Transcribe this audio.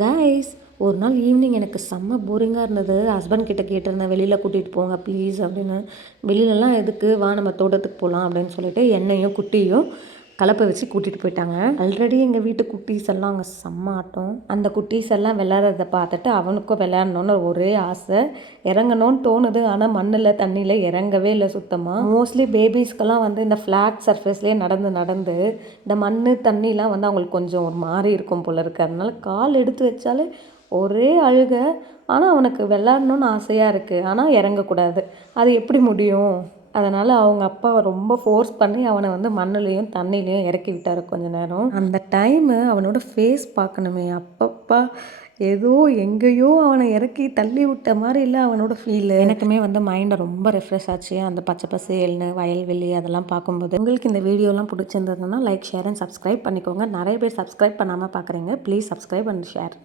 Guys, ஒரு நாள் evening எனக்கு செம்ம போரிங்காக இருந்தது. ஹஸ்பண்ட் கிட்ட கேட்டிருந்தேன், வெளியில் கூட்டிகிட்டு போங்க ப்ளீஸ் அப்படின்னு. வெளியிலலாம் எதுக்கு, வா நம்ம தோட்டத்துக்கு போகலாம் அப்படின்னு சொல்லிட்டு என்னையும் குட்டியும் கலப்பை வச்சு கூட்டிகிட்டு போயிட்டாங்க. ஆல்ரெடி எங்கள் வீட்டு குட்டீஸ் எல்லாம் அங்கே செம்ம ஆட்டம். அந்த குட்டீஸ் எல்லாம் விளையாடுறத பார்த்துட்டு அவனுக்கும் விளையாடணுன்னு ஒரே ஆசை. இறங்கணும்னு தோணுது, ஆனால் மண்ணில் தண்ணியில் இறங்கவே இல்லை சுத்தமாக. மோஸ்ட்லி பேபிஸ்க்கெல்லாம் வந்து இந்த ஃப்ளாட் சர்ஃபேஸ்லேயே நடந்து நடந்து இந்த மண் தண்ணிலாம் வந்து அவங்களுக்கு கொஞ்சம் ஒரு மாதிரி இருக்கும் போல இருக்குது. அதனால கால் எடுத்து வச்சாலே ஒரே அழுக. ஆனால் அவனுக்கு விளையாடணுன்னு ஆசையாக இருக்குது, ஆனால் இறங்கக்கூடாது. அது எப்படி முடியும்? அதனால் அவங்க அப்பாவை ரொம்ப ஃபோர்ஸ் பண்ணி அவனை வந்து மண்ணுலேயும் தண்ணிலையும் இறக்கி விட்டார் கொஞ்ச நேரம். அந்த டைமு அவனோட ஃபேஸ் பார்க்கணுமே, அப்பப்பா ஏதோ எங்கேயோ அவனை இறக்கி தள்ளி விட்ட மாதிரி இல்லை அவனோட ஃபீலு. எனக்குமே வந்து மைண்டை ரொம்ப ரெஃப்ரெஷ் ஆச்சு அந்த பச்சை பசேல்னு வயல்வெளி அதெல்லாம் பார்க்கும்போது. உங்களுக்கு இந்த வீடியோலாம் பிடிச்சிருந்ததுன்னா லைக், ஷேர் அண்ட் சப்ஸ்கிரைப் பண்ணிக்கோங்க. நிறைய பேர் சப்ஸ்கிரைப் பண்ணாமல் பார்க்குறீங்க. Please subscribe and share.